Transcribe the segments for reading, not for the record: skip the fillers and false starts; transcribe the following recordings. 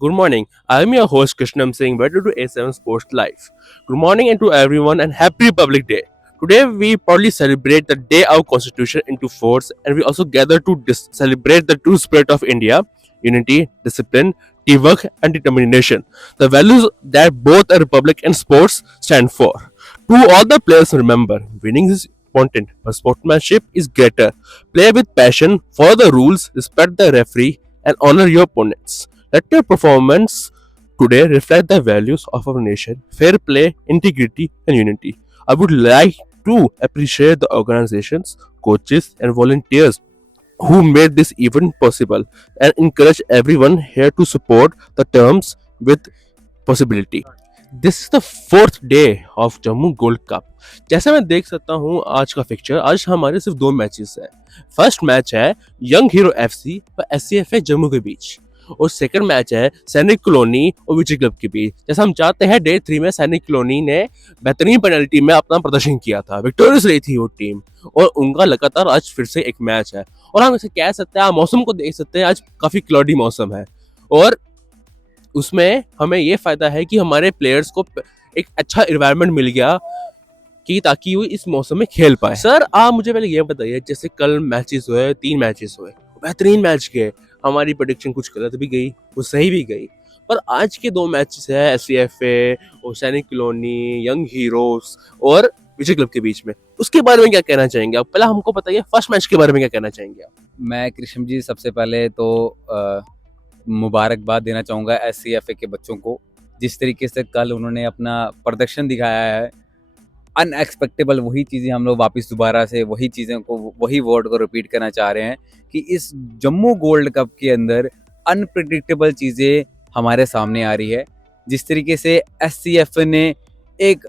Good morning. I am your host Krishnam Singh. Welcome to A7 Sports Live. Good morning and to everyone and happy Republic Day. Today we proudly celebrate the day our constitution into force and we also gather to celebrate the true spirit of India, unity, discipline, teamwork and determination. The values that both a republic and sports stand for. To all the players remember, winning is important, but sportsmanship is greater. Play with passion, follow the rules, respect the referee and honor your opponents. Let your performance today reflect the values of our nation fair play, integrity, and unity. I would like to appreciate the organizations, coaches, and volunteers who made this event possible and encourage everyone here to support the terms with possibility. This is the fourth day of Jammu gold cup. जैसे मैं देख सकता हूँ आज का fixture, आज हमारे सिर्फ दो मैचेस हैं। फर्स्ट मैच है यंग हीरो एफसी और एससीएफए जम्मू के बीच और सेकंड मैच है सैनिक कॉलोनी और विजय क्लब के बीच। जैसा हम चाहते हैं डे 3 में सैनिक कॉलोनी ने बेहतरीन पेनल्टी में अपना प्रदर्शन किया था, विक्टोरियस रही थी वो टीम और उनका लगातार आज फिर से एक मैच है। और हम इसे कह सकते हैं, मौसम को देख सकते हैं, आज काफी क्लॉडी मौसम है और उसमें हमें ये फायदा है कि हमारे प्लेयर्स को एक अच्छा इन्वायरमेंट मिल गया कि ताकि वो इस मौसम में खेल पाए। सर आप मुझे पहले ये बताइए, जैसे कल मैचेस हुए, 3 मैचेस हुए, बेहतरीन मैच गए, हमारी प्रेडिक्शन कुछ गलत भी गई, कुछ सही भी गई, पर आज के 2 मैचेस है एससीएफए और सैनिक कॉलोनी, यंग हीरोज और विजय क्लब के बीच में, उसके बारे में क्या कहना चाहेंगे आप? पहले हमको बताइए फर्स्ट मैच के बारे में क्या कहना चाहेंगे आप? मैं कृष्ण जी सबसे पहले तो मुबारकबाद देना चाहूँगा एससीएफए के बच्चों को। जिस तरीके से कल उन्होंने अपना प्रदर्शन दिखाया है, अनएक्सपेक्टेबल, वही चीज़ें हम लोग वापस दोबारा से वही चीज़ें को, वही वर्ड को रिपीट करना चाह रहे हैं कि इस जम्मू गोल्ड कप के अंदर अनप्रिडिक्टेबल चीज़ें हमारे सामने आ रही है। जिस तरीके से एससीएफए ने एक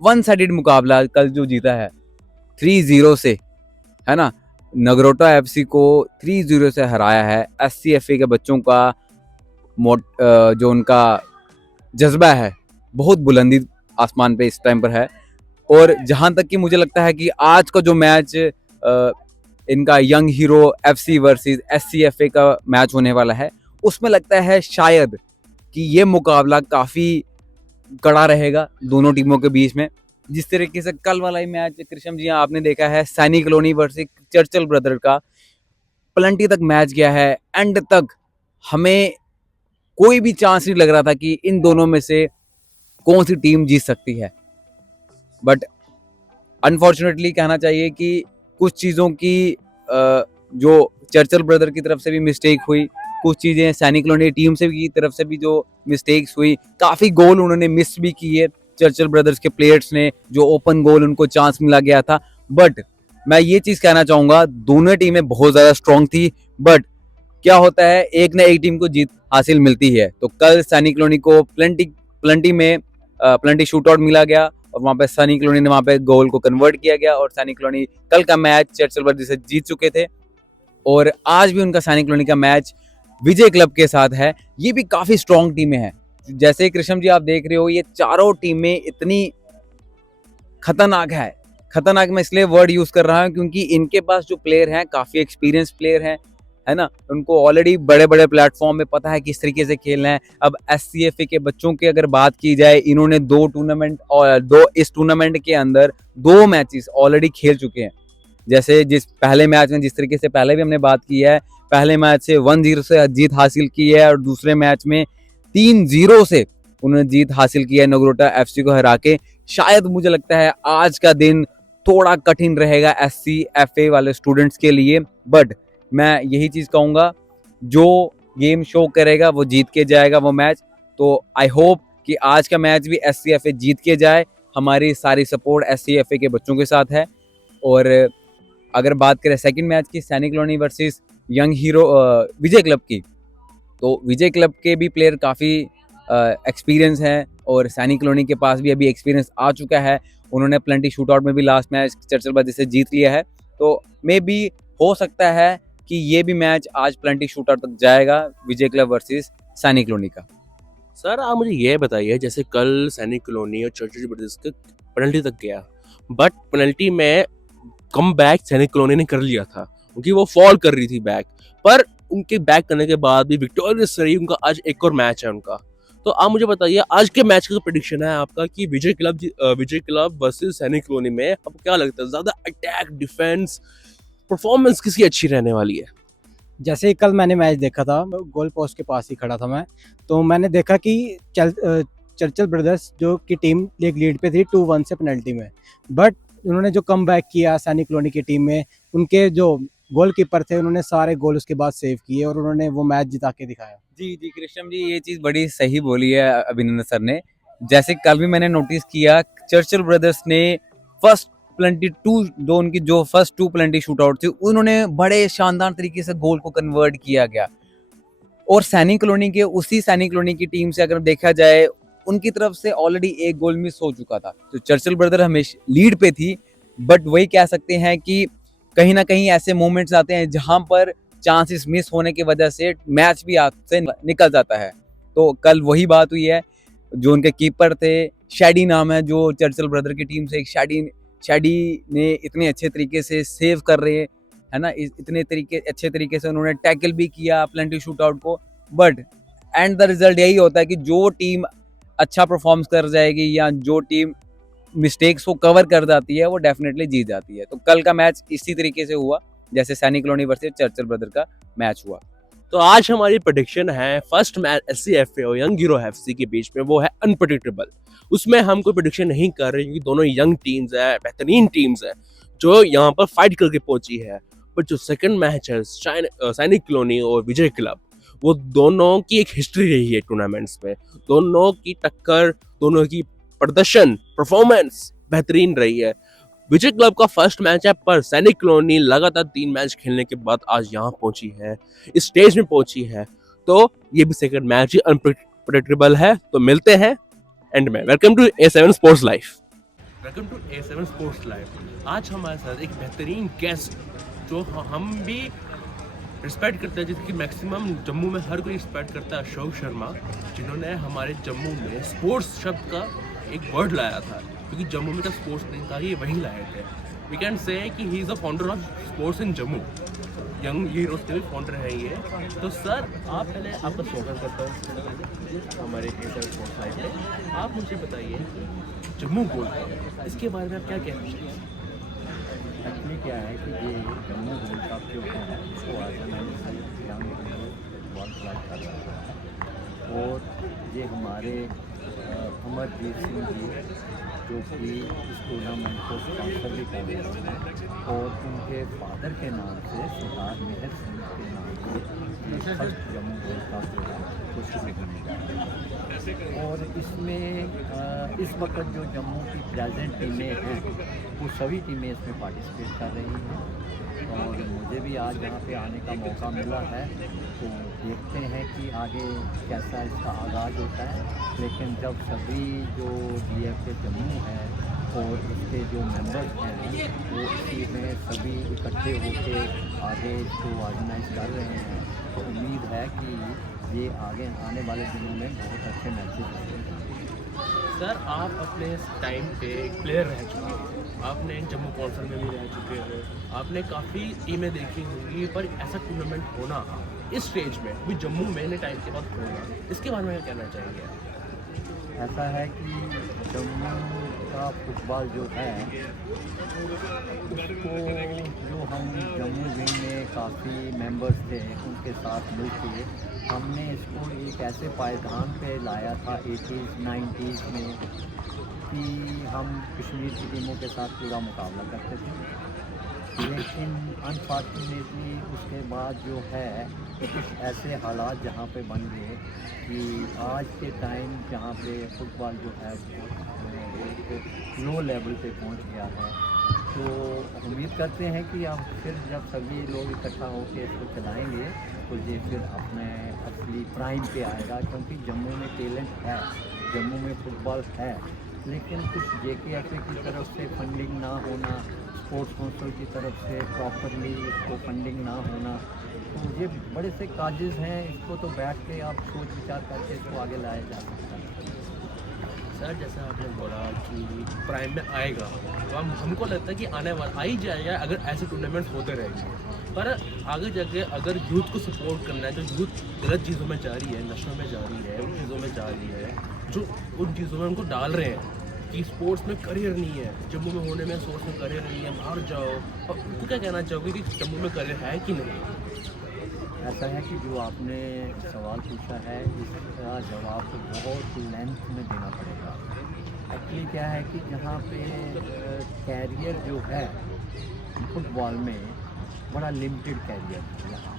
वन साइडेड मुकाबला कल जो जीता है 3-0 से, है ना, नगरोटा एफसी को 3-0 से हराया है। एससीएफए के बच्चों का जो उनका जज्बा है बहुत बुलंदी आसमान पे इस टाइम पर है। और जहां तक कि मुझे लगता है कि आज का जो मैच इनका यंग हीरो एफसी वर्सेस एससीएफए का मैच होने वाला है, उसमें लगता है शायद कि ये मुकाबला काफ़ी कड़ा रहेगा दोनों टीमों के बीच में। जिस तरीके से कल वाला ही मैच कृष्ण जी आपने देखा है, सैनिक कॉलोनी वर्सेस चर्चिल ब्रदर का प्लेंटी तक मैच गया है, एंड तक हमें कोई भी चांस नहीं लग रहा था कि इन दोनों में से कौन सी टीम जीत सकती है। बट अनफॉर्चुनेटली कहना चाहिए कि कुछ चीज़ों की जो चर्चिल ब्रदर की तरफ से भी मिस्टेक हुई, कुछ चीज़ें सैनिक कॉलोनी टीम से की तरफ से भी जो मिस्टेक्स हुई, काफ़ी गोल उन्होंने मिस भी किए चर्चिल ब्रदर्स के प्लेयर्स ने, जो ओपन गोल उनको चांस मिला गया था। बट मैं ये चीज़ कहना चाहूँगा, दोनों टीमें बहुत ज़्यादा स्ट्रॉन्ग थी, बट क्या होता है, एक ना एक टीम को जीत हासिल मिलती है। तो कल सैनिक कॉलोनी को प्लेंटी शूट आउट मिला गया और वहाँ पे सैनिक कॉलोनी ने वहाँ पे गोल को कन्वर्ट किया गया और सैनिक कॉलोनी कल का मैच चर्चिल ब्रदर्स से जीत चुके थे और आज भी उनका सैनिक कॉलोनी का मैच विजय क्लब के साथ है। ये भी काफ़ी स्ट्रॉन्ग टीमें हैं। जैसे कृष्ण जी आप देख रहे हो, ये चारों टीमें इतनी खतरनाक है। खतरनाक मैं इसलिए वर्ड यूज़ कर रहा हूँ क्योंकि इनके पास जो प्लेयर हैं काफ़ी एक्सपीरियंस प्लेयर हैं, है ना, उनको ऑलरेडी बड़े बड़े प्लेटफॉर्म में पता है किस तरीके से खेलना है। अब एससीएफए के बच्चों की अगर बात की जाए, इन्होंने इस टूर्नामेंट के अंदर 2 मैचेस ऑलरेडी खेल चुके हैं। जैसे जिस पहले मैच में, जिस तरीके से पहले भी हमने बात की है, पहले मैच से 1-0 से जीत हासिल की है और दूसरे मैच में 3-0 से उन्होंने जीत हासिल की है नगरोटा एफसी को हरा के। शायद मुझे लगता है आज का दिन थोड़ा कठिन रहेगा एससीएफए वाले स्टूडेंट्स के लिए, बट मैं यही चीज़ कहूँगा, जो गेम शो करेगा वो जीत के जाएगा वो मैच। तो आई होप कि आज का मैच भी एससीएफए जीत के जाए। हमारी सारी सपोर्ट एससीएफए के बच्चों के साथ है। और अगर बात करें सेकंड मैच की, सैनिक कॉलोनी वर्सेस यंग हीरो विजय क्लब की, तो विजय क्लब के भी प्लेयर काफ़ी एक्सपीरियंस हैं और सैनिक कॉलोनी के पास भी अभी एक्सपीरियंस आ चुका है। उन्होंने प्लेंटी शूट आउट में भी लास्ट मैच चर्चिल ब्रदर्स से जीत लिया है। तो मे बी हो सकता है कि ये भी मैच आज प्लेंटी शूट आउट तक जाएगा, विजय क्लब वर्सेस सैनिक कॉलोनी का। सर आप मुझे ये बताइए, जैसे कल सैनिक कॉलोनी और चर्चिल ब्रदर्स के पेनल्टी तक गया, बट पेनल्टी में कम बैक सैनिक कॉलोनी ने कर लिया था क्योंकि वो फॉल कर रही थी बैक, पर उनके बैक करने के बाद भी विक्टोरियस रही, उनका आज एक और मैच है उनका। तो आप मुझे बताइए आज के मैच का जो प्रेडिक्शन है आपका कि विजय क्लब वर्सेस सैनिक कॉलोनी में आपको क्या लगता है, ज्यादा अटैक, डिफेंस, परफॉर्मेंस किसकी अच्छी रहने वाली है? जैसे ही कल मैंने मैच देखा था, गोल पोस्ट के पास ही खड़ा था मैं, तो मैंने देखा कि चर्चिल ब्रदर्स जो की टीम एक लीड पे थी 2-1 से पेनल्टी में, बट उन्होंने जो कम बैक किया सैनिक कॉलोनी की टीम में, उनके जो गोलकीपर थे उन्होंने सारे गोल उसके बाद सेव किए और उन्होंने वो मैच जिता के दिखाया। जी जी कृष्णम जी, ये चीज़ बड़ी सही बोली है अभिनंदन सर ने। जैसे कल भी मैंने नोटिस किया, चर्चिल ब्रदर्स ने फर्स्ट प्लेंटी जो उनकी जो फर्स्ट 2 प्लेंटी शूट आउट थे, उन्होंने बड़े शानदार तरीके से गोल को कन्वर्ट किया गया। और सैनिक कॉलोनी की टीम से अगर देखा जाए, उनकी तरफ से ऑलरेडी एक गोल मिस हो चुका था। तो चर्चिल ब्रदर हमेशा लीड पे थी, बट वही कह सकते हैं कि कहीं ना कहीं ऐसे मोमेंट्स आते हैं जहां पर चांसेस मिस होने की वजह से मैच भी हाथ से निकल जाता है। तो कल वही बात हुई है। जो उनके कीपर थे, शैडी नाम है, जो चर्चिल ब्रदर की टीम से एक शैडी ने इतने अच्छे तरीके से सेव कर रहे हैं, है ना, इतने अच्छे तरीके से उन्होंने टैकल भी किया प्लेंटी शूट आउट को। बट एंड द रिजल्ट यही होता है कि जो टीम अच्छा परफॉर्म कर जाएगी या जो टीम मिस्टेक्स को कवर कर जाती है वो डेफिनेटली जीत जाती है। तो कल का मैच इसी तरीके से हुआ जैसे सैनिक कॉलोनी वर्सेस चर्चिल ब्रदर का मैच हुआ। तो आज हमारी प्रेडिक्शन है फर्स्ट मैच SCFA और यंग हीरो FC के बीच में, वो है अनप्रेडिक्टेबल। उसमें हम कोई प्रेडिक्शन नहीं कर रहे क्योंकि दोनों यंग टीम्स है, बेहतरीन टीम्स है जो यहाँ पर फाइट करके पहुंची है। बट जो सेकंड मैच है सैनिक कॉलोनी और विजय क्लब, वो दोनों की एक हिस्ट्री रही है टूर्नामेंट्स में। दोनों की टक्कर, दोनों की प्रदर्शन, परफॉर्मेंस बेहतरीन रही है। विजय क्लब का फर्स्ट मैच है, पर सैनिक कॉलोनी लगातार 3 मैच खेलने के बाद आज यहाँ पहुंची है, इस स्टेज में पहुंची है। तो ये भी सेकंड मैच ही अनप्रेडिक्टेबल है। तो मिलते हैं एंड में। Welcome to A7 sports life. Welcome to A7 sports life. आज हमारे साथ एक बेहतरीन गेस्ट जो हम भी रिस्पेक्ट करते हैं, जिसकी मैक्सिमम जम्मू में हर कोई रिस्पेक्ट करता है, अशोक शर्मा, जिन्होंने हमारे जम्मू में स्पोर्ट्स शब्द का एक वर्ड लाया था, क्योंकि जम्मू में तो स्पोर्ट्स नहीं था, ये वहीं लाए थे। वी कैन से कि he is the founder of sports in Jammu. Young heroes के भी फाउंडर हैं ये। तो सर, आप पहले आपका स्वागत करता हूँ हमारे A7 स्पोर्ट्स लाइफ में। आप मुझे बताइए जम्मू गोल्ड कप, इसके बारे में आप क्या कहना चाहिए? एक्चुअली क्या है कि ये जम्मू गोल्ड कप जो है उसको ऑर्गेनाइज वर्ल्ड क्लास कर रहा है। और ये हमारे अमरजीत सिंह जी जो कि इस टूर्नामेंट को स्पॉन्सर भी कर रहे हैं, और उनके फादर के नाम से सरदार मेहर सिंह के नाम से फर्स्ट जम्मू गोल्ड कप जो है वो शुरू होने जा रहा है। और इसमें इस वक्त जो जम्मू की प्रेजेंट टीमें हैं वो सभी टीमें इसमें पार्टिसिपेट कर रही हैं, और मुझे भी आज यहाँ पे आने का मौका मिला है। तो देखते हैं कि आगे कैसा इसका आगाज़ होता है। लेकिन जब सभी जो DFA जम्मू है और उसके जो मेंबर्स हैं वो इसी में सभी इकट्ठे होकर आगे इसको ऑर्गेनाइज कर रहे हैं, तो उम्मीद है कि ये आगे आने वाले दिनों में बहुत अच्छे मैचेस होंगे। सर, आप अपने टाइम पे एक प्लेयर रह चुके हैं, आपने जम्मू कौंसल में भी रह चुके हो, आपने काफ़ी टीमें देखी होंगी, पर ऐसा टूर्नामेंट होना इस स्टेज में भी जम्मू में ने टाइम के बाद होना, इसके बारे में क्या कहना चाहेंगे? ऐसा है कि जम्मू का फुटबॉल जो है उसको जो हम जम्मू विंग में काफ़ी मेंबर्स थे उनके साथ मिलके हमने इसको एक ऐसे पायदान पे लाया था 80s 90s में कि हम कश्मीर की टीमों के साथ पूरा मुकाबला करते थे। लेकिन अनफॉर्चुनेटली उसके बाद जो है कुछ ऐसे हालात जहाँ पे बन गए कि आज के टाइम जहाँ पे फुटबॉल जो है एक लो लेवल पे पहुँच गया है। तो उम्मीद करते हैं कि अब फिर जब सभी लोग इकट्ठा होकर इसको चलाएंगे तो ये फिर अपने असली प्राइम पे आएगा, क्योंकि जम्मू में टैलेंट है, जम्मू में फुटबॉल है, लेकिन कुछ JKFA की तरफ से फंडिंग ना होना, स्पोर्ट्स काउंसिल की तरफ से प्रॉपरली इसको फंडिंग ना होना, तो ये बड़े से काजेज़ हैं। इसको तो बैठ के आप सोच विचार करके इसको आगे लाया जा सकता है। सर, जैसा आपने बोला कि प्राइम में आएगा, तो हमको लगता है कि आने वाला आ ही जाएगा अगर ऐसे टूर्नामेंट होते रहेंगे। पर आगे जाके अगर यूथ को सपोर्ट करना है, जो यूथ गलत चीज़ों में जा रही है, नशों में जा रही है, उन चीज़ों में जा रही है, जो उन चीज़ों में उनको डाल रहे हैं कि स्पोर्ट्स में करियर नहीं है, जम्मू में होने में स्पोर्ट्स में करियर नहीं है, बाहर जाओ, और उनको क्या कहना चाहोगे कि जम्मू में करियर है कि नहीं? ऐसा है कि जो आपने सवाल पूछा है इसका जवाब तो बहुत लेंथ में देना पड़ेगा। एक्चुअली क्या है कि जहाँ पे कैरियर जो है फुटबॉल में बड़ा लिमिटेड कैरियर है यहाँ,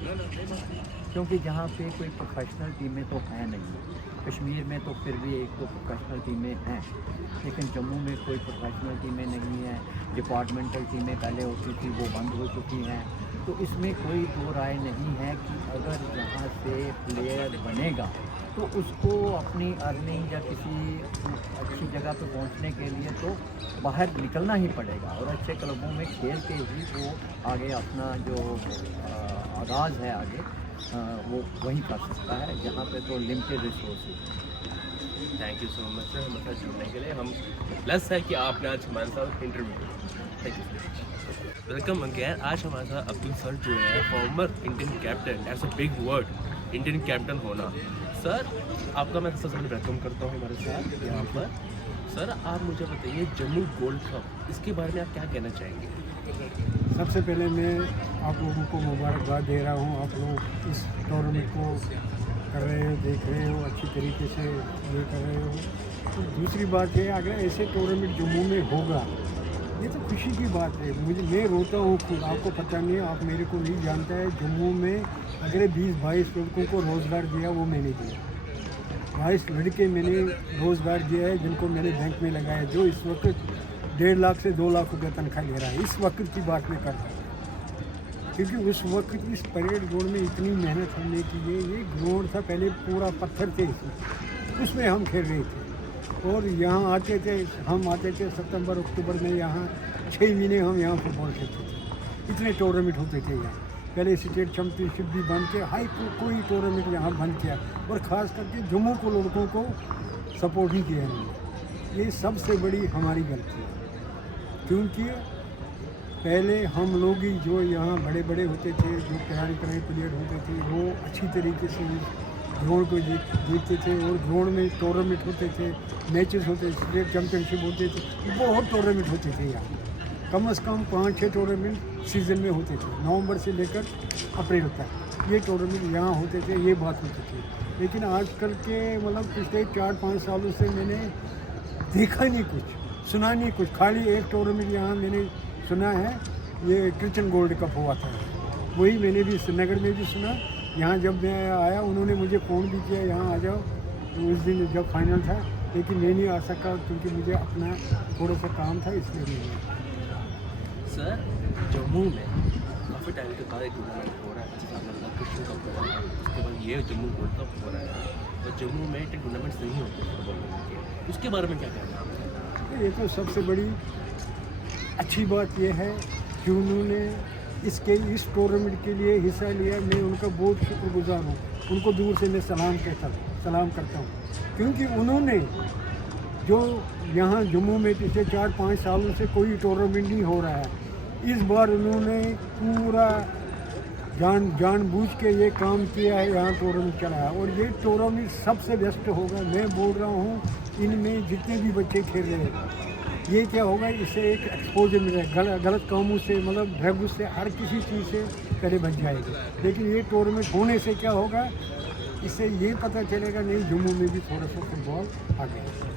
क्योंकि जहाँ पे कोई प्रोफेशनल टीमें तो हैं नहीं। कश्मीर में तो फिर भी एक तो प्रोफेशनल टीमें हैं, लेकिन जम्मू में कोई प्रोफेशनल टीमें नहीं हैं। डिपार्टमेंटल टीमें पहले होती थी वो बंद हो चुकी हैं। तो इसमें कोई दो राय नहीं है कि अगर यहाँ से प्लेयर बनेगा तो उसको अपनी अर्निंग या किसी अच्छी जगह पर पहुँचने के लिए तो बाहर निकलना ही पड़ेगा और अच्छे क्लबों में खेल के ही वो आगे अपना जो आगाज़ है आगे वो वही कर सकता है, जहाँ पे तो limited resources. Thank you so much sir हमारे साथ जुड़ने के लिए। हम प्लस है कि आपने आज हमारे साथ इंटरव्यू किया। Thank you so much. Welcome again. आज हमारे साथ अब्दुल सर जुड़े हैं, former Indian captain. That's a big word, Indian captain होना। सर आपका मैं सबसे पहले वेलकम करता हूँ हमारे साथ यहाँ पर। सर आप मुझे बताइए जम्मू गोल्ड कप, इसके बारे में आप क्या कहना चाहेंगे? सबसे पहले मैं आप लोगों को मुबारकबाद दे रहा हूँ। आप लोग इस टूर्नामेंट को कर रहे हो, देख रहे हो, अच्छी तरीके से ये कर रहे हो। तो दूसरी बात है, अगर ऐसे टूर्नामेंट जम्मू में होगा ये तो खुशी की बात है। मैं रोता हूँ खुद, आपको पता नहीं है, आप मेरे को नहीं जानता है। जम्मू में अगर 20-22 लड़कों को रोज़गार दिया वो मैंने दिया। 22 लड़के मैंने रोज़गार दिया है जिनको मैंने बैंक में लगाया, जो इस वक्त 1.5 लाख से 2 लाख रुपये तनख्वाह ले रहा है। इस वक्त की बात मैं कर रहा हूँ, क्योंकि उस वक्त इस परेड ग्राउंड में इतनी मेहनत हमने की है। ये ग्राउंड था पहले पूरा पत्थर थे, उसमें हम खेल रहे थे और यहाँ आते थे, हम आते थे सितंबर अक्टूबर में। यहाँ 6 महीने हम यहाँ फुटबॉल खेलते थे। इतने टूर्नामेंट होते थे यहाँ। पहले स्टेट चैम्पियनशिप भी बंद किया, कोई टूर्नामेंट यहाँ बंद किया, और ख़ास करके जम्मू को लड़कों को सपोर्ट ही किया नहीं। ये सबसे बड़ी हमारी गलती है, क्योंकि पहले हम लोग ही जो यहाँ बड़े बड़े होते थे, जो पुराने प्लेयर होते थे, वो अच्छी तरीके से ग्राउंड को देखते थे और ग्राउंड में टूर्नामेंट होते थे, मैचेस होते थे, स्टेट चैम्पियनशिप होते थे, बहुत टूर्नामेंट होते थे यहाँ। कम से कम 5-6 टूर्नामेंट सीज़न में होते थे, नवंबर से लेकर अप्रैल तक ये टूर्नामेंट यहाँ होते थे, ये बात होती थी। लेकिन आजकल के मतलब पिछले 4-5 सालों से मैंने देखा नहीं कुछ, सुना नहीं कुछ। खाली एक टूर्नामेंट यहाँ मैंने सुना है, ये क्रिश्चियन गोल्ड कप हुआ था, वही मैंने भी श्रीनगर में भी सुना। यहाँ जब मैं आया उन्होंने मुझे फ़ोन भी किया यहाँ आ जाओ, तो उस दिन जब फाइनल था, लेकिन मैं नहीं आ सका क्योंकि मुझे अपना थोड़ा सा काम था, इसलिए नहीं आया। सर जम्मू में काफ़ी टाइम के बाद एक टूर्नामेंट हो रहा है, जैसे आपने बताया क्रिश्चियन कप हो रहा है, उसके बाद ये जम्मू गोल्ड कप हो रहा है, और जम्मू में इतने टूर्नामेंट्स नहीं होते फुटबॉल के, उसके बारे में क्या कहना है? ये तो सबसे बड़ी अच्छी बात यह है कि उन्होंने इस टूर्नामेंट के लिए हिस्सा लिया। मैं उनका बहुत शुक्रगुजार हूँ, उनको दूर से मैं सलाम करता हूँ, क्योंकि उन्होंने जो यहाँ जम्मू में पिछले 4-5 सालों से कोई टूर्नामेंट नहीं हो रहा है, इस बार उन्होंने पूरा जानबूझ के ये काम किया है, यहाँ टूर्नामेंट चलाया, और ये टूर्नामेंट सबसे बेस्ट होगा। मैं बोल रहा हूँ, इनमें जितने भी बच्चे खेल रहे हैं, ये क्या होगा, इससे एक एक्सपोजर मिलेगा, गलत कामों से, मतलब ड्रग से, हर किसी चीज़ से पहले बच जाएगी। लेकिन ये टूर्नामेंट होने से क्या होगा, इससे ये पता चलेगा नहीं जम्मू में भी थोड़ा सा फुटबॉल आ गया।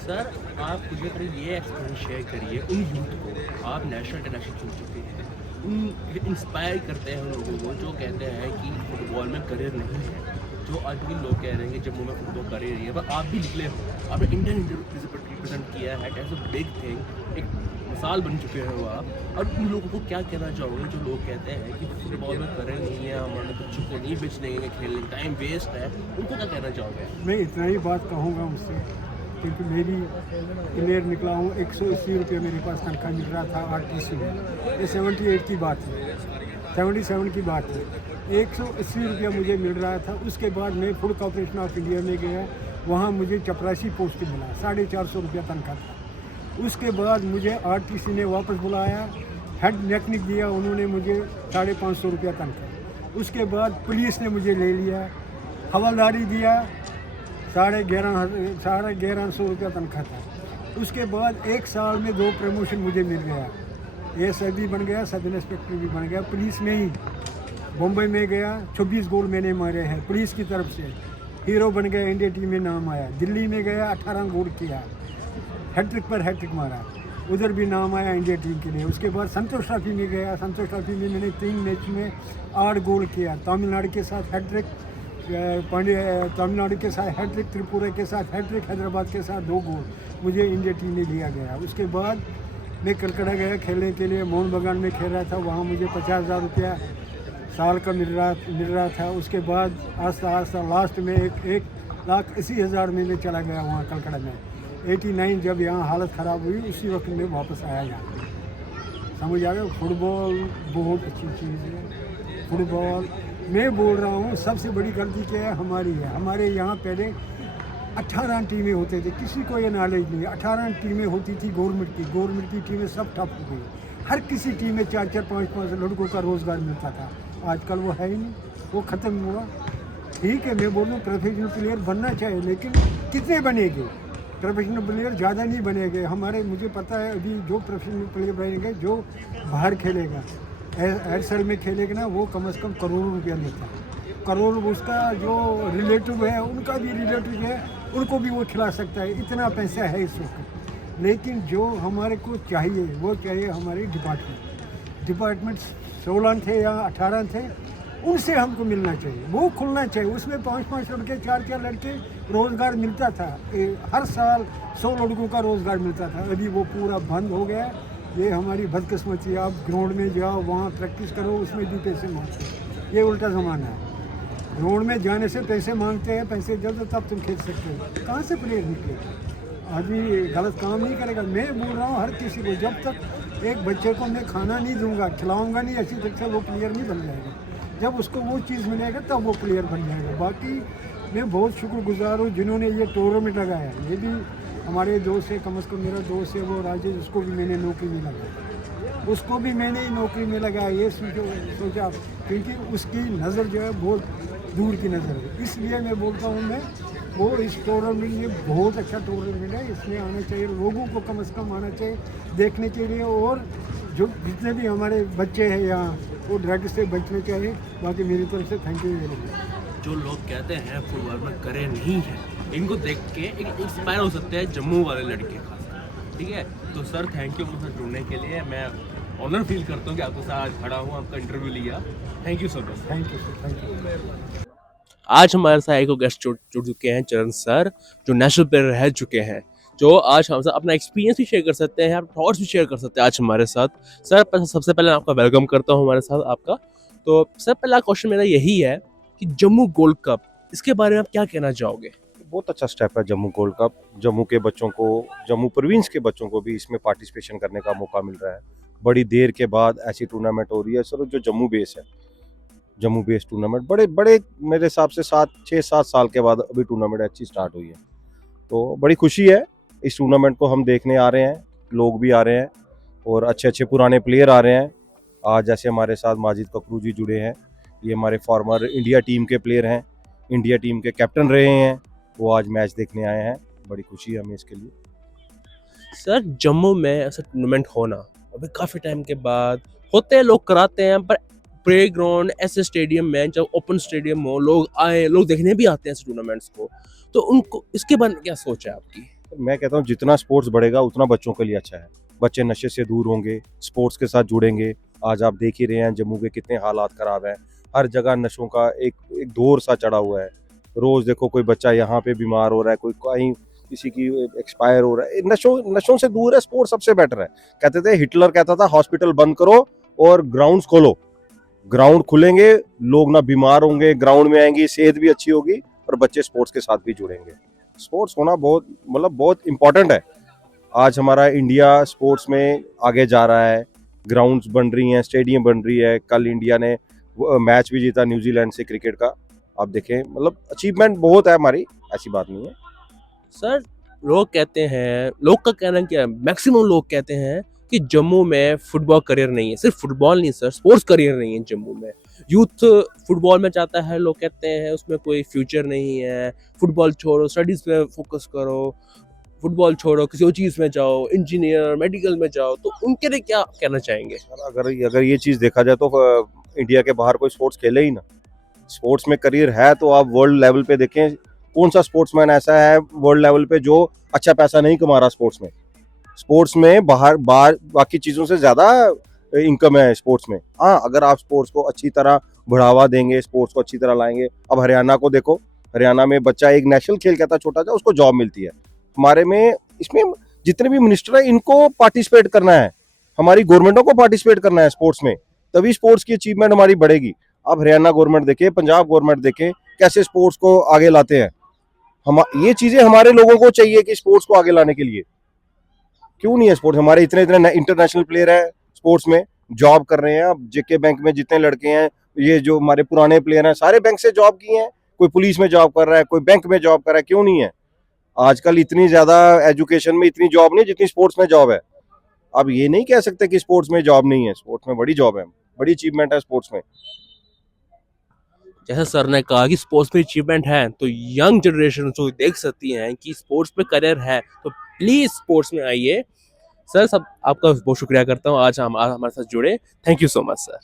सर आप मुझे करीब ये एक्सपीरियंस शेयर करिए उन यूथ को, आप नेशनल इंटरनेशनल खेल चुके हैं, उन इंस्पायर करते हैं उन लोगों को जो कहते हैं कि फुटबॉल में करियर नहीं है, जो आज भी लोग कह रहे हैं कि जम्मू में फुटबॉल करियर नहीं है, पर आप भी निकले हो, आपने इंडियन रिप्रेजेंट किया है, एज अ बिग थिंग, एक मिसाल बन चुके हो आप। और उन लोगों को क्या कहना चाहोगे जो लोग कहते हैं कि फुटबॉल में करियर नहीं है, हमारे बच्चों को नहीं बेच देंगे, खेलने टाइम वेस्ट है, उनको क्या कहना चाहोगे? मैं इतना ही बात कहूँगा उससे, क्योंकि मैं भी प्लेयर निकला हूँ। 180 रुपये मेरे पास तनख्वाह मिल रहा था RTC में। ये 78 की बात है, 77 की बात है। 180 रुपया मुझे मिल रहा था। उसके बाद मैं फूड कॉर्पोरेशन ऑफ इंडिया में गया, वहाँ मुझे चपरासी पोस्ट मिला, 450 रुपया तनख्वाह था। उसके बाद मुझे RTC ने वापस बुलाया, हेड मैकेनिक दिया उन्होंने मुझे 550 रुपया तनख्वाह। उसके बाद पुलिस ने मुझे ले लिया, हवलदारी दिया, 1150 रुपया तनख्वाह था। उसके बाद 1 साल में 2 प्रमोशन मुझे मिल गया, एएसआई भी बन गया, सब इंस्पेक्टर भी बन गया। पुलिस में ही बम्बई में गया, 24 गोल मैंने मारे हैं पुलिस की तरफ से, हीरो बन गया, इंडिया टीम में नाम आया। दिल्ली में गया, 18 गोल किया, हैट्रिक पर हैट्रिक मारा, उधर भी नाम आया इंडिया टीम के लिए। उसके बाद संतोष ट्रॉफी में गया, संतोष ट्रॉफी में मैंने 3 मैच में 8 गोल किया, तमिलनाडु के साथ हैट्रिक, तमिलनाडु के साथ हैट्रिक, त्रिपुरा के साथ हैट्रिक, हैदराबाद के साथ 2 गोल, मुझे इंडिया टीम में लिया गया। उसके बाद मैं कलकत्ता गया खेलने के लिए, मोहन बगान में खेल रहा था, वहाँ मुझे 50,000 रुपया साल का मिल रहा था। उसके बाद आस्ता आस्ता लास्ट में 1,80,000 में मैं चला गया वहाँ कलकत्ता में। 89 जब यहाँ हालत ख़राब हुई, उसी वक्त मैं वापस आया यहाँ। समझ आ गया, फुटबॉल बहुत अच्छी चीज़ है। फुटबॉल मैं बोल रहा हूँ, सबसे बड़ी गलती क्या है हमारी है। हमारे यहाँ पहले 18 टीमें होते थे, किसी को ये नॉलेज नहीं है। 18 टीमें होती थी गवर्नमेंट की टीमें सब ठप हो गई। हर किसी टीम में 4-4, 5-5 लड़कों का रोज़गार मिलता था। आजकल वो है ही नहीं, वो ख़त्म हुआ। ठीक है, मैं बोल रहा हूँ प्रोफेशनल प्लेयर बनना चाहिए, लेकिन कितने बनेंगे? प्रोफेशनल प्लेयर ज़्यादा नहीं बनेंगे हमारे। मुझे पता है अभी जो प्रोफेशनल प्लेयर बनेंगे, जो बाहर खेलेगा, एयरसेल में खेलेगा ना, वो कम से कम करोड़ों रुपया लेता है। करोड़ उसका जो रिलेटिव है, उनका भी रिलेटिव है, उनको भी वो खिला सकता है, इतना पैसा है इस वक्त। लेकिन जो हमारे को चाहिए, वो चाहिए हमारे डिपार्टमेंट 16 थे या 18 थे, उनसे हमको मिलना चाहिए, वो खुलना चाहिए। उसमें 5-5 लड़के, 4-4 लड़के रोज़गार मिलता था। हर साल 100 लड़कों का रोज़गार मिलता था। अभी वो पूरा बंद हो गया। ये हमारी बदकिस्मती है। आप ग्राउंड में जाओ, वहाँ प्रैक्टिस करो, उसमें भी पैसे मांगते हैं। ये उल्टा ज़माना है। ग्राउंड में जाने से पैसे मांगते हैं, पैसे दे दो तब तुम खेल सकते हो। कहाँ से प्लेयर निकले? आदमी गलत काम नहीं करेगा। मैं बोल रहा हूँ हर किसी को, जब तक एक बच्चे को मैं खाना नहीं दूंगा, खिलाऊंगा नहीं अच्छी तरह से, वो प्लेयर नहीं बन जाएगा। जब उसको वो चीज़ मिलेगा तब वो प्लेयर बन जाएगा। बाकी मैं बहुत शुक्रगुजार हूँ जिन्होंने ये टूर्नामेंट लगाया। ये भी हमारे दोस्त है, कम से कम मेरा दोस्त है वो राजेश, उसको भी मैंने नौकरी में लगाया, उसको भी मैंने ही नौकरी में लगाया। ये सोचा, क्योंकि उसकी नज़र जो है बहुत दूर की नज़र है। इसलिए मैं बोलता हूँ मैं, वो इस टूर्नामेंट में बहुत अच्छा टूर्नामेंट है, इसमें आना चाहिए, लोगों को कम से कम आना चाहिए देखने के लिए। और जो जितने भी हमारे बच्चे हैं यहाँ, वो ड्रग्स से बचने चाहिए। बाकी मेरी तरफ से थैंक यू वेरी मच। जो लोग कहते हैं फुटबॉल में करे नहीं है, इनको देख के एक इंस्पायर हो सकते हैं जम्मू वाले लड़के खास। ठीक है, तो सर थैंक यू मुझसे जुड़ने के लिए। मैं ऑनर फील करता हूँ कि आपके साथ आज खड़ा हूँ, आपका इंटरव्यू लिया। Thank you so much. Thank you sir, thank you. आज हमारे साथ एक गेस्ट जुड़ चुके हैं, चरण सर, जो नेशनल प्लेयर रह चुके हैं, जो आज हमसे अपना एक्सपीरियंस भी शेयर कर सकते हैं, अपने थॉट्स भी शेयर कर सकते हैं आज हमारे साथ। सर सबसे पहले आपका वेलकम करता हूँ हमारे साथ आपका। तो सर पहला क्वेश्चन मेरा यही है कि जम्मू गोल्ड कप, इसके बारे में आप क्या कहना चाहोगे? बहुत अच्छा स्टेप है जम्मू गोल्ड कप। जम्मू के बच्चों को, जम्मू प्रोविंस के बच्चों को भी इसमें पार्टिसिपेशन करने का मौका मिल रहा है। बड़ी देर के बाद ऐसी टूर्नामेंट हो रही है। सर जो जम्मू बेस है, जम्मू बेस टूर्नामेंट बड़े मेरे हिसाब से 6-7 साल के बाद अभी टूर्नामेंट अच्छी स्टार्ट हुई है। तो बड़ी खुशी है, इस टूर्नामेंट को हम देखने आ रहे हैं, लोग भी आ रहे हैं और अच्छे अच्छे पुराने प्लेयर आ रहे हैं। आज जैसे हमारे साथ माजिद ककरू जी जुड़े हैं, ये हमारे फॉर्मर इंडिया टीम के प्लेयर हैं, इंडिया टीम के कैप्टन रहे हैं, वो आज मैच देखने आए हैं। बड़ी खुशी है हमें इसके लिए। सर जम्मू में ऐसा टूर्नामेंट होना अभी काफ़ी टाइम के बाद होते हैं, लोग कराते हैं, पर प्ले ग्राउंड ऐसे स्टेडियम में, जब ओपन स्टेडियम हो, लोग आए, लोग देखने भी आते हैं ऐसे टूर्नामेंट्स को, तो उनको इसके बारे में क्या सोच है आपकी? मैं कहता हूँ जितना स्पोर्ट्स बढ़ेगा उतना बच्चों के लिए अच्छा है। बच्चे नशे से दूर होंगे, स्पोर्ट्स के साथ जुड़ेंगे। आज आप देख ही रहे हैं जम्मू के कितने हालात ख़राब हैं, हर जगह नशों का एक दौर सा चढ़ा हुआ है। रोज़ देखो कोई बच्चा यहाँ पे बीमार हो रहा है, कोई कहीं किसी की एक्सपायर हो रहा है। नशों से दूर है, स्पोर्ट्स सबसे बेटर है। कहते थे, हिटलर कहता था हॉस्पिटल बंद करो और ग्राउंड्स खोलो। ग्राउंड खुलेंगे, लोग ना बीमार होंगे, ग्राउंड में आएंगे, सेहत भी अच्छी होगी और बच्चे स्पोर्ट्स के साथ भी जुड़ेंगे। स्पोर्ट्स होना बहुत इम्पोर्टेंट है। आज हमारा इंडिया स्पोर्ट्स में आगे जा रहा है, ग्राउंड्स बन रही हैं, स्टेडियम बन रही है। कल इंडिया ने मैच भी जीता न्यूजीलैंड से क्रिकेट का। आप देखें, अचीवमेंट बहुत है हमारी, ऐसी बात नहीं है। सर लोग कहते हैं, लोग का कहना क्या है, मैक्सिमम लोग कहते हैं कि जम्मू में फुटबॉल करियर नहीं है। सिर्फ फुटबॉल नहीं सर, स्पोर्ट्स करियर नहीं है जम्मू में। यूथ फुटबॉल में जाता है, लोग कहते हैं उसमें कोई फ्यूचर नहीं है, फुटबॉल छोड़ो, स्टडीज पे फोकस करो, फुटबॉल छोड़ो, किसी और चीज़ में जाओ, इंजीनियर, मेडिकल में जाओ। तो उनके लिए क्या कहना चाहेंगे? अगर ये चीज़ देखा जाए तो इंडिया के बाहर कोई स्पोर्ट्स खेले ही ना। स्पोर्ट्स में करियर है तो आप वर्ल्ड लेवल पे देखें, कौन सा स्पोर्ट्समैन ऐसा है वर्ल्ड लेवल पे जो अच्छा पैसा नहीं कमा रहा स्पोर्ट्स में। स्पोर्ट्स में बाहर बाकी चीज़ों से ज़्यादा इनकम है स्पोर्ट्स में। हाँ, अगर आप स्पोर्ट्स को अच्छी तरह बढ़ावा देंगे, स्पोर्ट्स को अच्छी तरह लाएंगे। अब हरियाणा को देखो, हरियाणा में बच्चा एक नेशनल खेल कहता है छोटा सा, उसको जॉब मिलती है। हमारे में इसमें जितने भी मिनिस्टर है इनको पार्टिसिपेट करना है, हमारी गवर्नमेंटों को पार्टिसिपेट करना है स्पोर्ट्स में, तभी स्पोर्ट्स की अचीवमेंट हमारी बढ़ेगी। अब हरियाणा गवर्नमेंट देखे, पंजाब गवर्नमेंट देखे कैसे स्पोर्ट्स को आगे लाते हैं। हम ये चीजें हमारे लोगों को चाहिए कि स्पोर्ट्स को आगे लाने के लिए क्यों नहीं है स्पोर्ट्स। हमारे इतने इतने इंटरनेशनल प्लेयर है स्पोर्ट्स में, जॉब कर रहे हैं। अब जेके बैंक में जितने लड़के हैं, ये जो हमारे पुराने प्लेयर हैं, सारे बैंक से जॉब किए हैं। कोई पुलिस में जॉब कर रहा है, कोई बैंक में जॉब कर रहा है, क्यों नहीं है। आजकल इतनी ज्यादा एजुकेशन में इतनी जॉब नहीं जितनी स्पोर्ट्स में जॉब है। अब ये नहीं कह सकते कि स्पोर्ट्स में जॉब नहीं है, स्पोर्ट्स में बड़ी जॉब है, बड़ी अचीवमेंट है स्पोर्ट्स में। जैसे सर ने कहा कि स्पोर्ट्स में अचीवमेंट है, तो यंग जनरेशन जो देख सकती हैं कि स्पोर्ट्स में करियर है, तो प्लीज स्पोर्ट्स में आइए। सर सब आपका बहुत शुक्रिया करता हूँ, आज हम हमारे साथ जुड़े। Thank you so much sir.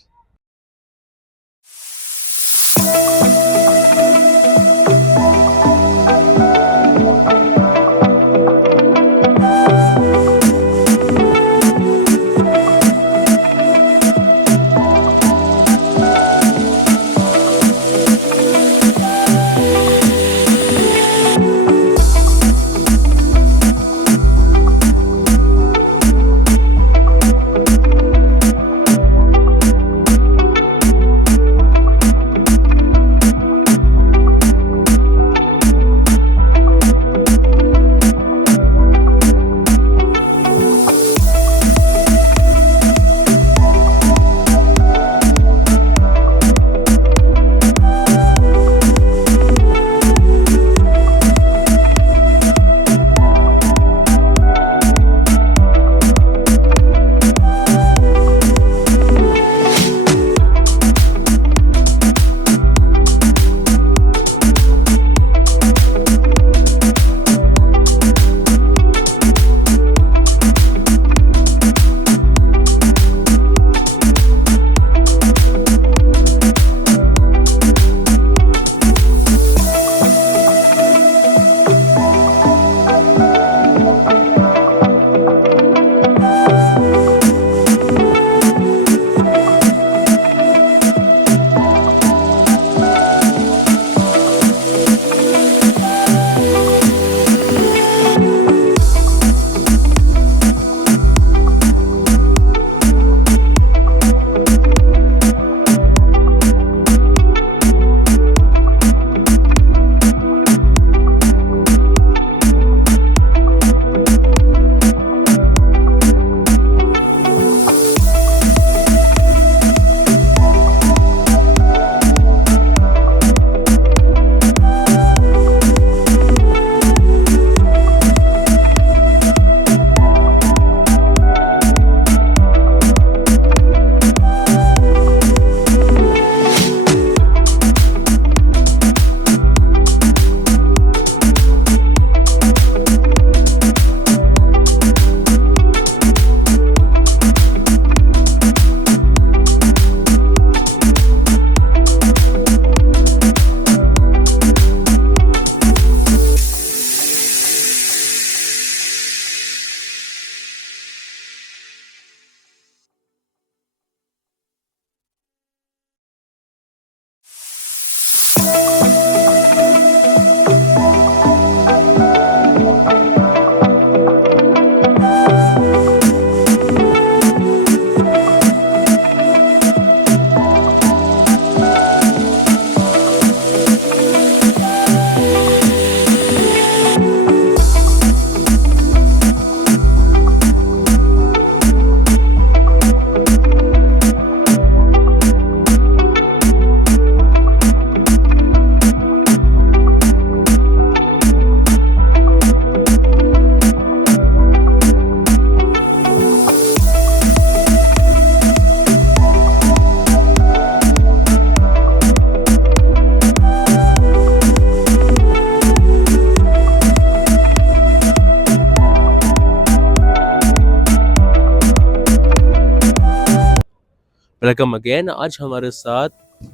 Welcome again. आज हमारे साथ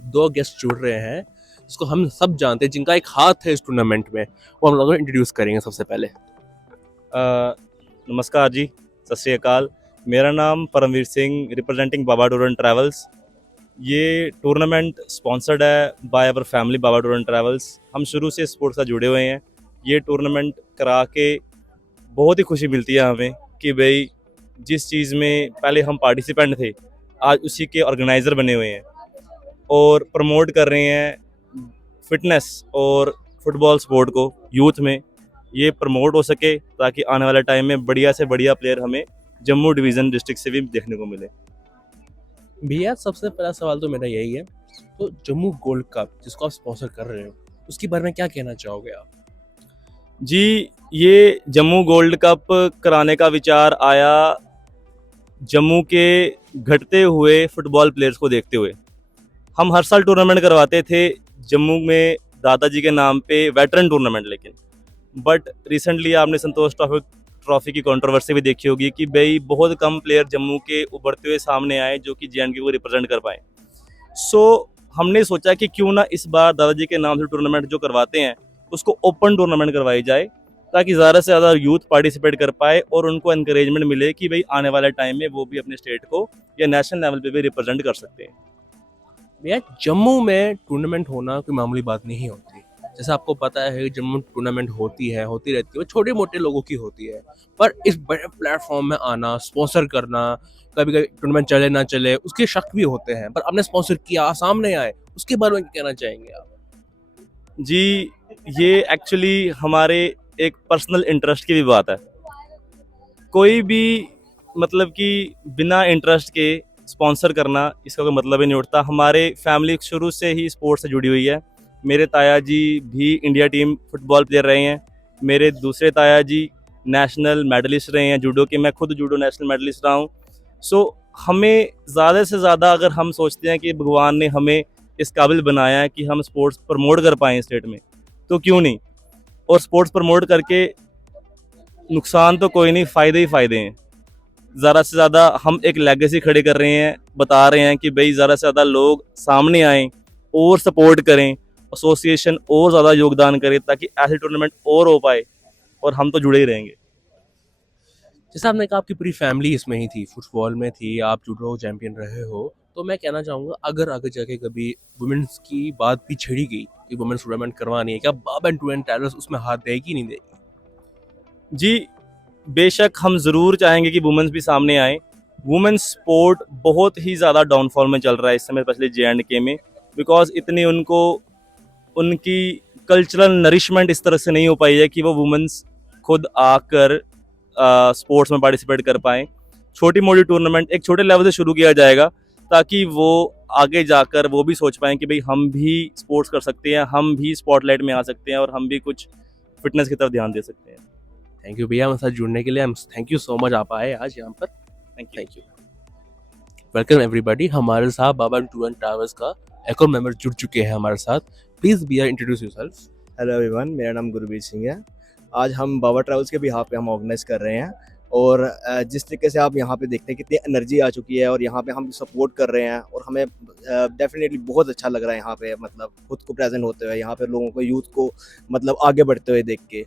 दो गेस्ट जुड़ रहे हैं जिसको हम सब जानते हैं, जिनका एक हाथ है इस टूर्नामेंट में। वो हम लोगों को इंट्रोड्यूस करेंगे सबसे पहले। नमस्कार जी, सत श्री अकाल। मेरा नाम Paramvir Singh, representing Baba tour and travels. ये टूर्नामेंट स्पॉन्सर्ड है by our family Baba tour and travels. हम शुरू से स्पोर्ट्स से जुड़े हुए हैं। ये टूर्नामेंट करा के बहुत ही खुशी मिलती है हमें कि भाई जिस चीज़ में पहले हम पार्टिसिपेंट थे, आज उसी के ऑर्गेनाइज़र बने हुए हैं और प्रमोट कर रहे हैं फिटनेस और फुटबॉल स्पोर्ट को यूथ में। ये प्रमोट हो सके ताकि आने वाले टाइम में बढ़िया से बढ़िया प्लेयर हमें जम्मू डिवीज़न डिस्ट्रिक्ट से भी देखने को मिले। भैया, सबसे पहला सवाल तो मेरा यही है, तो जम्मू गोल्ड कप जिसको आप स्पॉन्सर कर रहे हो, उसके बारे में क्या कहना चाहोगे आप? जी, ये जम्मू गोल्ड कप कराने का विचार आया जम्मू के घटते हुए फुटबॉल प्लेयर्स को देखते हुए। हम हर साल टूर्नामेंट करवाते थे जम्मू में दादाजी के नाम पे वेटरन टूर्नामेंट, लेकिन बट रिसेंटली आपने संतोष ट्रॉफी की कंट्रोवर्सी भी देखी होगी कि भाई बहुत कम प्लेयर जम्मू के उभरते हुए सामने आए जो कि JNK को रिप्रेजेंट कर पाए। सो हमने सोचा कि क्यों ना इस बार दादाजी के नाम से टूर्नामेंट जो करवाते हैं उसको ओपन टूर्नामेंट करवाई जाए ताकि ज़्यादा से ज़्यादा यूथ पार्टिसिपेट कर पाए और उनको एनकरेजमेंट मिले कि भाई आने वाले टाइम में वो भी अपने स्टेट को या नेशनल लेवल पे भी रिप्रेजेंट कर सकते हैं। भैया, जम्मू में टूर्नामेंट होना कोई मामूली बात नहीं होती। जैसा आपको पता है कि जम्मू टूर्नामेंट होती रहती है, वो छोटे मोटे लोगों की होती है, पर इस बड़े प्लेटफॉर्म में आना, स्पॉन्सर करना, कभी कभी टूर्नामेंट चले ना चले उसके शक भी होते हैं, पर आपने स्पॉन्सर किया, सामने आए, उसके बारे में क्या कहना चाहेंगे आप? जी, ये एक्चुअली हमारे एक पर्सनल इंटरेस्ट की भी बात है। कोई भी मतलब कि बिना इंटरेस्ट के स्पॉन्सर करना इसका कोई मतलब ही नहीं उठता। हमारे फैमिली शुरू से ही स्पोर्ट्स से जुड़ी हुई है। मेरे ताया जी भी इंडिया टीम फुटबॉल प्लेयर रहे हैं। मेरे दूसरे ताया जी नेशनल मेडलिस्ट रहे हैं जूडो के। मैं खुद जूडो नेशनल मेडलिस्ट रहा हूँ। सो हमें ज़्यादा से ज़्यादा अगर हम सोचते हैं कि भगवान ने हमें इस काबिल बनाया है कि हम स्पोर्ट्स प्रमोट कर पाएँ स्टेट में, तो क्यों नहीं। और स्पोर्ट्स प्रमोट करके नुकसान तो कोई नहीं, फ़ायदे ही फ़ायदे हैं। ज़्यादा से ज़्यादा हम एक लेगेसी खड़ी कर रहे हैं, बता रहे हैं कि भाई ज़्यादा से ज़्यादा लोग सामने आएँ और सपोर्ट करें, एसोसिएशन और ज़्यादा योगदान करे ताकि ऐसे टूर्नामेंट और हो पाए और हम तो जुड़े ही रहेंगे। जैसे आपने कहा आपकी पूरी फैमिली इसमें ही थी, फुटबॉल में थी, आप जूडो चैंपियन रहे हो, तो मैं कहना चाहूँगा अगर आगे जाके कभी वुमेन्स की बात भी छेड़ी गई कि वुमेन्स टूर्नामेंट करवानी है, क्या बाबा टूर एंड ट्रैवल्स उसमें हाथ देगी नहीं देगी? जी, बेशक हम ज़रूर चाहेंगे कि वुमेन्स भी सामने आए। वुमेन्स स्पोर्ट बहुत ही ज़्यादा डाउनफॉल में चल रहा है इस समय, स्पेशली JNK में, बिकॉज इतनी उनको उनकी कल्चरल नरिशमेंट इस तरह से नहीं हो पाई है कि वो वुमेन्स खुद आकर स्पोर्ट्स में पार्टिसिपेट कर पाएँ। छोटी मोटी टूर्नामेंट एक छोटे लेवल से शुरू किया जाएगा ताकि वो आगे जाकर वो भी सोच पाएँ कि भाई हम भी स्पोर्ट्स कर सकते हैं, हम भी स्पॉटलाइट में आ सकते हैं और हम भी कुछ फिटनेस की तरफ ध्यान दे सकते हैं। थैंक यू भैया, हमारे साथ जुड़ने के लिए। थैंक यू सो मच, आप आए आज यहाँ पर। Thank you. Welcome everybody. हमारे साथ बाबा टूर एंड ट्रैवल्स का एक और मेंबर जुड़ चुके हैं हमारे साथ। प्लीज भैया इंट्रोड्यूस योरसेल्फ। हेलो एवरीवन, मेरा नाम गुरबीर सिंह है। आज हम बाबा ट्रैवल्स के बिहाफ पे हम ऑर्गेनाइज कर रहे हैं और जिस तरीके से आप यहाँ पे देखते हैं कितनी एनर्जी आ चुकी है और यहाँ पे हम सपोर्ट कर रहे हैं और हमें डेफिनेटली बहुत अच्छा लग रहा है यहाँ पे, मतलब खुद को प्रेजेंट होते हुए यहाँ पे लोगों को, यूथ को मतलब आगे बढ़ते हुए देख के।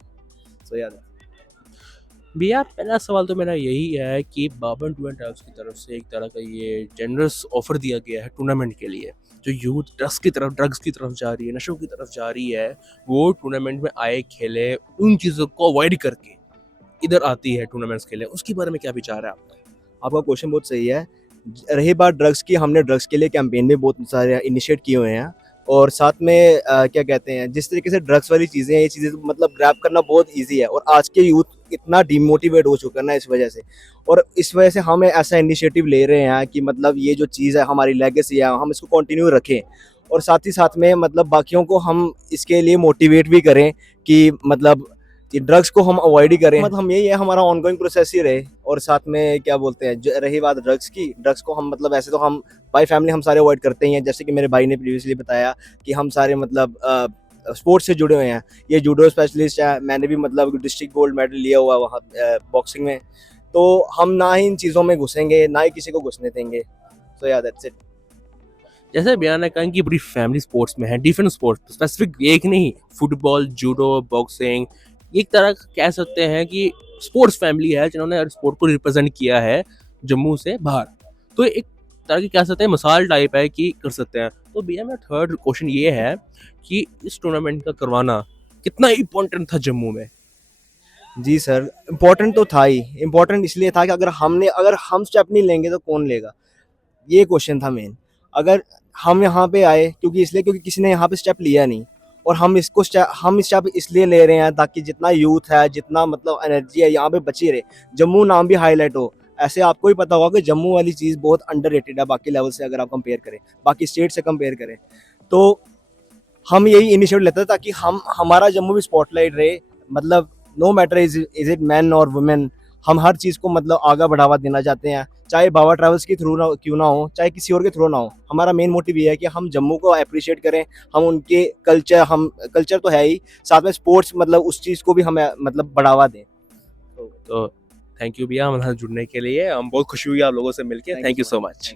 सो यार भैया, पहला सवाल तो मेरा यही है कि बाबा टूर एंड ट्रैवल्स की तरफ से एक तरह का ये जेनरस ऑफर दिया गया है टूर्नामेंट के लिए। जो यूथ ड्रग्स की तरफ जा रही है, नशों की तरफ जा रही है, वो टूर्नामेंट में आए, खेले, उन चीज़ों को अवॉइड करके इधर आती है टूर्नामेंट्स के लिए। उसके बारे में क्या विचार है आपका? आपका क्वेश्चन बहुत सही है। रही बात ड्रग्स की, हमने ड्रग्स के लिए कैंपेन भी बहुत सारे इनिशिएट किए हुए हैं और साथ में क्या कहते हैं, जिस तरीके से ड्रग्स वाली चीज़ें हैं, ये चीज़ें मतलब ग्रैब करना बहुत इजी है और आज के यूथ इतना डिमोटिवेट हो चुका है ना इस वजह से। और इस वजह से हम ऐसा इनिशिएटिव ले रहे हैं कि मतलब ये जो चीज़ है हमारी लेगेसी है, हम इसको कंटिन्यू रखें और साथ ही साथ में मतलब बाकियों को हम इसके लिए मोटिवेट भी करें कि मतलब कि ड्रग्स को हम अवॉइड ही करें। मतलब हम यही है, हमारा ऑनगोइंग प्रोसेस ही रहे। और साथ में क्या बोलते हैं, रही बात ड्रग्स की, ड्रग्स को हम मतलब ऐसे तो हम बाई फैमिली हम सारे अवॉइड करते ही हैं। जैसे कि मेरे भाई ने प्रीवियसली बताया कि हम सारे मतलब स्पोर्ट्स से जुड़े हुए हैं। ये जूडो स्पेशलिस्ट है, मैंने भी मतलब डिस्ट्रिक्ट गोल्ड मेडल लिया हुआ वहाँ बॉक्सिंग में। तो हम ना ही इन चीज़ों में घुसेंगे, ना ही किसी को घुसने देंगे। सो या दैट्स इट। जैसे भैया ने कहा कि पूरी फैमिली स्पोर्ट्स में है, डिफरेंट स्पोर्ट्स, स्पेसिफिक एक नहीं, फुटबॉल, जूडो, बॉक्सिंग, एक तरह का कह सकते हैं कि स्पोर्ट्स फैमिली है जिन्होंने हर स्पोर्ट को रिप्रेजेंट किया है जम्मू से बाहर। तो एक तरह की कह सकते हैं मिसाल टाइप है कि कर सकते हैं। तो भैया मेरा थर्ड क्वेश्चन ये है कि इस टूर्नामेंट का करवाना कितना इम्पोर्टेंट था जम्मू में? जी सर, इम्पोर्टेंट तो था ही। इम्पोर्टेंट इसलिए था कि अगर हम स्टेप नहीं लेंगे तो कौन लेगा, ये क्वेश्चन था मेन। अगर हम यहाँ पे आए क्योंकि किसी ने यहाँ पे स्टेप लिया नहीं, और हम स्टेप इसलिए ले रहे हैं ताकि जितना यूथ है, जितना मतलब एनर्जी है यहाँ पे बची रहे, जम्मू नाम भी हाईलाइट हो। ऐसे आपको ही पता होगा कि जम्मू वाली चीज़ बहुत अंडररेटेड है बाकी लेवल से, अगर आप कंपेयर करें, बाकी स्टेट से कंपेयर करें। तो हम यही इनिशिएटिव लेते हैं ताकि हमारा जम्मू भी स्पॉटलाइट रहे। मतलब no matter is it man और वुमेन, हम हर चीज़ को मतलब आगे बढ़ावा देना चाहते हैं, चाहे बाबा ट्रैवल्स के थ्रू क्यों ना हो, चाहे किसी और के थ्रू ना हो। हमारा मेन मोटिव ये है कि हम जम्मू को अप्रिशिएट करें, हम उनके कल्चर तो है ही, साथ में स्पोर्ट्स मतलब उस चीज़ को भी हमें मतलब बढ़ावा दें। तो थैंक यू भैया हमारे साथ जुड़ने के लिए, हम बहुत खुशी हुई आप लोगों से मिलके। Thank you so much.